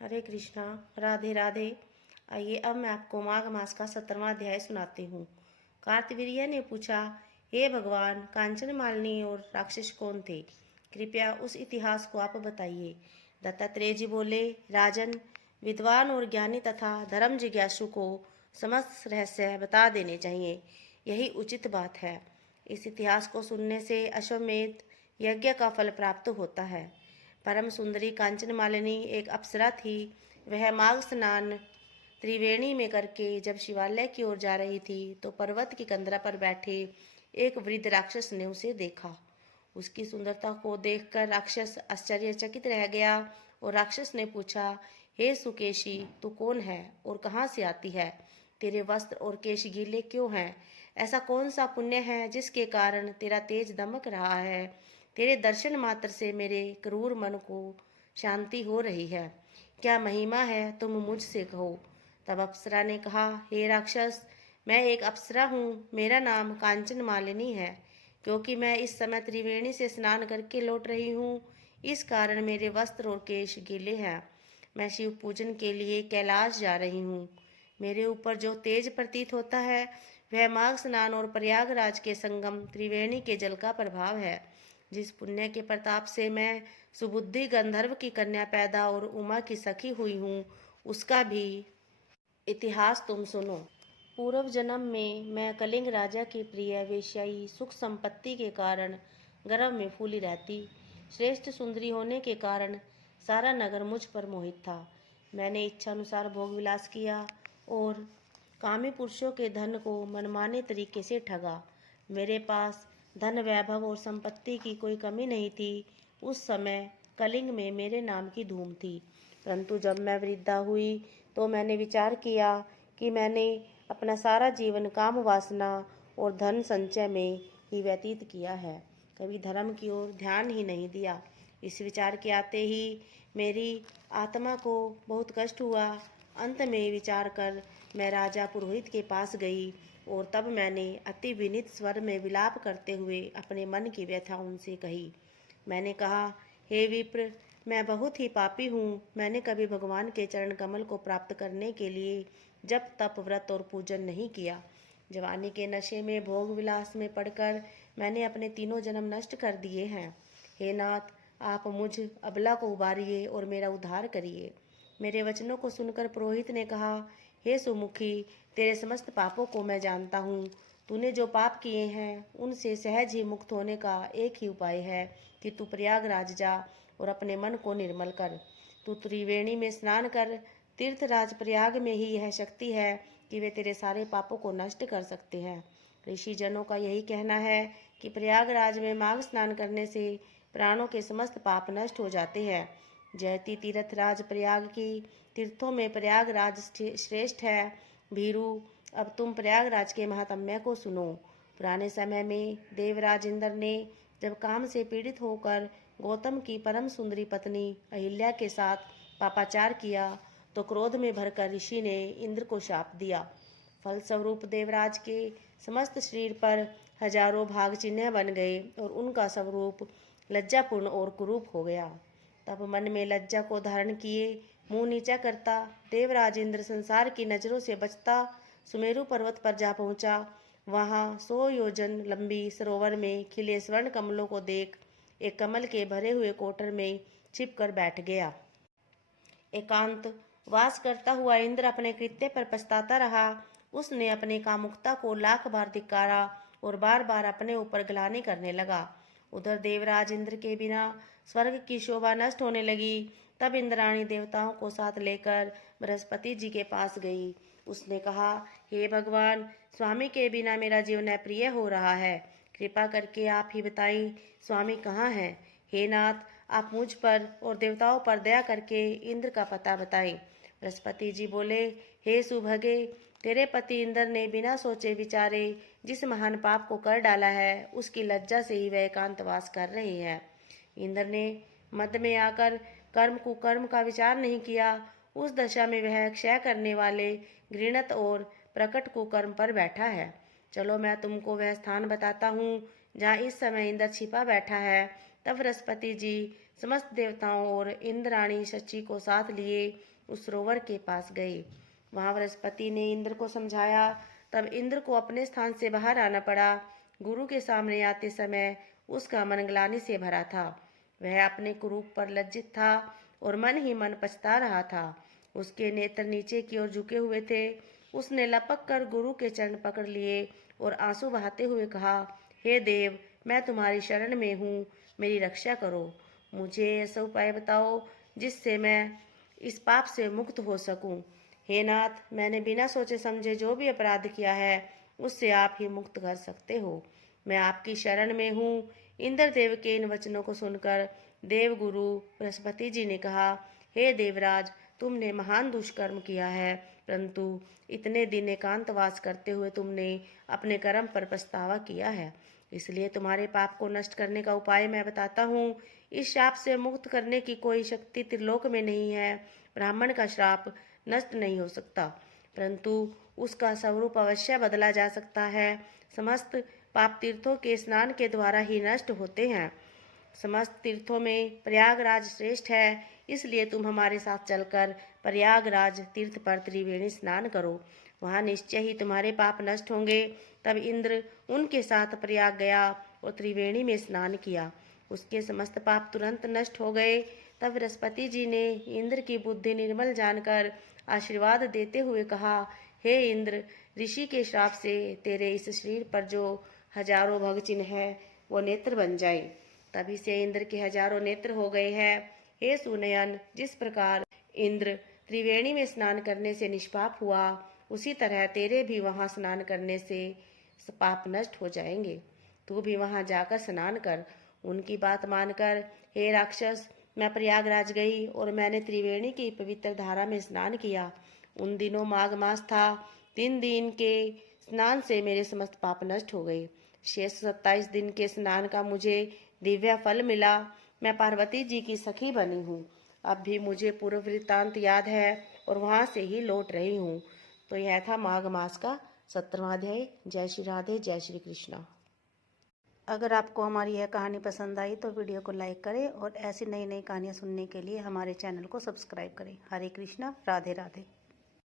हरे कृष्णा। राधे राधे। आइए अब मैं आपको माघ मास का 17वां अध्याय सुनाती हूँ। कार्तवीर्य ने पूछा, हे भगवान, कांचन मालिनी और राक्षस कौन थे? कृपया उस इतिहास को आप बताइए। दत्तात्रेय जी बोले, राजन, विद्वान और ज्ञानी तथा धर्म जिज्ञासु को समस्त रहस्य बता देने चाहिए, यही उचित बात है। इस इतिहास को सुनने से अश्वमेध यज्ञ का फल प्राप्त होता है। परम सुंदरी कांचन मालिनी एक अप्सरा थी। वह माघ स्नान त्रिवेणी में करके जब शिवालय की ओर जा रही थी तो पर्वत की कंदरा पर बैठे एक वृद्ध राक्षस ने उसे देखा। उसकी सुंदरता को देखकर राक्षस आश्चर्यचकित रह गया और राक्षस ने पूछा, हे सुकेशी, तू कौन है और कहाँ से आती है? तेरे वस्त्र और केश गीले क्यों हैं? ऐसा कौन सा पुण्य है जिसके कारण तेरा तेज दमक रहा है? तेरे दर्शन मात्र से मेरे क्रूर मन को शांति हो रही है। क्या महिमा है, तुम मुझसे कहो। तब अप्सरा ने कहा, हे राक्षस, मैं एक अप्सरा हूँ। मेरा नाम कांचन मालिनी है। क्योंकि मैं इस समय त्रिवेणी से स्नान करके लौट रही हूँ, इस कारण मेरे वस्त्र और केश गीले हैं। मैं शिव पूजन के लिए कैलाश जा रही हूँ। मेरे ऊपर जो तेज प्रतीत होता है वह माघ स्नान और प्रयागराज के संगम त्रिवेणी के जल का प्रभाव है। जिस पुण्य के प्रताप से मैं सुबुद्धि गंधर्व की कन्या पैदा और उमा की सखी हुई हूँ, उसका भी इतिहास तुम सुनो। पूर्व जन्म में मैं कलिंग राजा की प्रिय वेश्याई सुख संपत्ति के कारण गर्भ में फूली रहती। श्रेष्ठ सुंदरी होने के कारण सारा नगर मुझ पर मोहित था। मैंने इच्छा अनुसार भोग विलास किया और कामी पुरुषों के धन को मनमाने तरीके से ठगा। मेरे पास धन वैभव और संपत्ति की कोई कमी नहीं थी। उस समय कलिंग में मेरे नाम की धूम थी। परंतु जब मैं वृद्धा हुई तो मैंने विचार किया कि मैंने अपना सारा जीवन काम वासना और धन संचय में ही व्यतीत किया है, कभी धर्म की ओर ध्यान ही नहीं दिया। इस विचार के आते ही मेरी आत्मा को बहुत कष्ट हुआ। अंत में विचार कर मैं राजा पुरोहित के पास गई और तब मैंने अति विनीत स्वर में विलाप करते हुए अपने मन की व्यथा उनसे कही। मैंने कहा, हे विप्र, मैं बहुत ही पापी हूँ। मैंने कभी भगवान के चरण कमल को प्राप्त करने के लिए जप तप व्रत और पूजन नहीं किया। जवानी के नशे में भोग विलास में पड़कर मैंने अपने तीनों जन्म नष्ट कर दिए हैं। हे नाथ, आप मुझ अबला को उबारिए और मेरा उद्धार करिए। मेरे वचनों को सुनकर पुरोहित ने कहा, हे सुमुखी, तेरे समस्त पापों को मैं जानता हूँ। तूने जो पाप किए हैं उनसे सहज ही मुक्त होने का एक ही उपाय है कि तू प्रयागराज जा और अपने मन को निर्मल कर। तू त्रिवेणी में स्नान कर। तीर्थराज प्रयाग में ही यह शक्ति है कि वे तेरे सारे पापों को नष्ट कर सकते हैं। ऋषि जनों का यही कहना है कि प्रयागराज में माघ स्नान करने से प्राणों के समस्त पाप नष्ट हो जाते हैं। जयति तीर्थराज प्रयाग की तीर्थों में प्रयागराज श्रेष्ठ है। भीरू, अब तुम प्रयागराज के महात्म्य को सुनो। पुराने समय में देवराज इंद्र ने जब काम से पीड़ित होकर गौतम की परम सुंदरी पत्नी अहिल्या के साथ पापाचार किया तो क्रोध में भरकर ऋषि ने इंद्र को शाप दिया। फलस्वरूप देवराज के समस्त शरीर पर हजारों भाग चिन्ह बन गए और उनका स्वरूप लज्जापूर्ण और कुरूप हो गया। तब मन में लज्जा को धारण किए मुंह नीचा करता देवराज इंद्र संसार की नजरों से बचता सुमेरु पर्वत पर जा पहुंचा। वहां 100 योजन लंबी सरोवर में खिले स्वर्ण कमलों को देख एक कमल के भरे हुए कोटर में छिपकर बैठ गया। एकांत वास करता हुआ इंद्र अपने कृत्य पर पछताता रहा। उसने अपनी कामुकता को लाख बार धिक्कारा और बार बार अपने ऊपर ग्लानि करने लगा। उधर देवराज इंद्र के बिना स्वर्ग की शोभा नष्ट होने लगी। तब इंद्राणी देवताओं को साथ लेकर बृहस्पति जी के पास गई। उसने कहा, हे भगवान, स्वामी के बिना मेरा जीवन अप्रिय हो रहा है। कृपा करके आप ही बताइए, स्वामी कहाँ हैं? हे नाथ, आप मुझ पर और देवताओं पर दया करके इंद्र का पता बताएं। बृहस्पति जी बोले, हे सुभगे, तेरे पति इंद्र ने बिना सोचे विचारे जिस महान पाप को कर डाला है उसकी लज्जा से ही वह एकांतवास कर रहे हैं। इंद्र ने मद में आकर कर्म कुकर्म का विचार नहीं किया। उस दशा में वह क्षय करने वाले घृणित और प्रकट कुकर्म पर बैठा है। चलो मैं तुमको वह स्थान बताता हूँ जहाँ इस समय इंद्र छिपा बैठा है। तब बृहस्पति जी समस्त देवताओं और इंद्राणी शची को साथ लिए उस सरोवर के पास गए। वहां बृहस्पति ने इंद्र को समझाया। तब इंद्र को अपने स्थान से बाहर आना पड़ा। गुरु के सामने आते समय उसका मन ग्लानि से भरा था। वह अपने कुरूप पर लज्जित था और मन ही मन पछता रहा था। उसके नेत्र नीचे की ओर झुके हुए थे। उसने लपक कर गुरु के चरण पकड़ लिए और आंसू बहाते हुए कहा, हे देव, मैं तुम्हारी शरण में हूँ, मेरी रक्षा करो। मुझे ऐसा उपाय बताओ जिससे मैं इस पाप से मुक्त हो सकूं। हे नाथ, मैंने बिना सोचे समझे जो भी अपराध किया है उससे आप ही मुक्त कर सकते हो। मैं आपकी शरण में हूँ। इंद्रदेव के इन वचनों को सुनकर देवगुरु बृहस्पति जी ने कहा, हे देवराज, तुमने महान दुष्कर्म किया है, परंतु इतने दिन एकांतवास करते हुए तुमने अपने कर्म पर पछतावा किया है। इसलिए तुम्हारे पाप को नष्ट करने का उपाय मैं बताता हूँ। इस शाप से मुक्त करने की कोई शक्ति त्रिलोक में नहीं है। ब्राह्मण का श्राप नष्ट नहीं हो सकता, परंतु उसका स्वरूप अवश्य बदला जा सकता है। समस्त पाप तीर्थों के स्नान के द्वारा ही नष्ट होते हैं। समस्त तीर्थों में प्रयागराज श्रेष्ठ है, इसलिए तुम हमारे साथ चलकर प्रयागराज तीर्थ पर त्रिवेणी स्नान करो। वहां निश्चय ही तुम्हारे पाप नष्ट होंगे। तब इंद्र उनके साथ प्रयाग गया और त्रिवेणी में स्नान किया। उसके समस्त पाप तुरंत नष्ट हो गए। तब बृहस्पति जी ने इंद्र की बुद्धि निर्मल जानकर आशीर्वाद देते हुए कहा, हे इंद्र, ऋषि के श्राप से तेरे इस शरीर पर जो हजारों भग चिन्ह है वो नेत्र बन जाए। तभी से इंद्र के हजारों नेत्र हो गए हैं। हे सुनयन, जिस प्रकार इंद्र त्रिवेणी में स्नान करने से निष्पाप हुआ, उसी तरह तेरे भी वहां स्नान करने से पाप नष्ट हो जाएंगे। तू भी वहां जाकर स्नान कर। उनकी बात मानकर हे राक्षस, मैं प्रयागराज गई और मैंने त्रिवेणी की पवित्र धारा में स्नान किया। उन दिनों माघ मास था। 3 दिन के स्नान से मेरे समस्त पाप नष्ट हो गए। शेष 27 दिन के स्नान का मुझे दिव्य फल मिला। मैं पार्वती जी की सखी बनी हूँ। अब भी मुझे पूर्व वृत्तांत याद है और वहां से ही लौट रही हूँ। तो यह था माघ मास का 17वां अध्याय। जय श्री राधे, जय श्री कृष्णा। अगर आपको हमारी यह कहानी पसंद आई तो वीडियो को लाइक करें और ऐसी नई नई कहानियाँ सुनने के लिए हमारे चैनल को सब्सक्राइब करें। हरे कृष्णा, राधे राधे।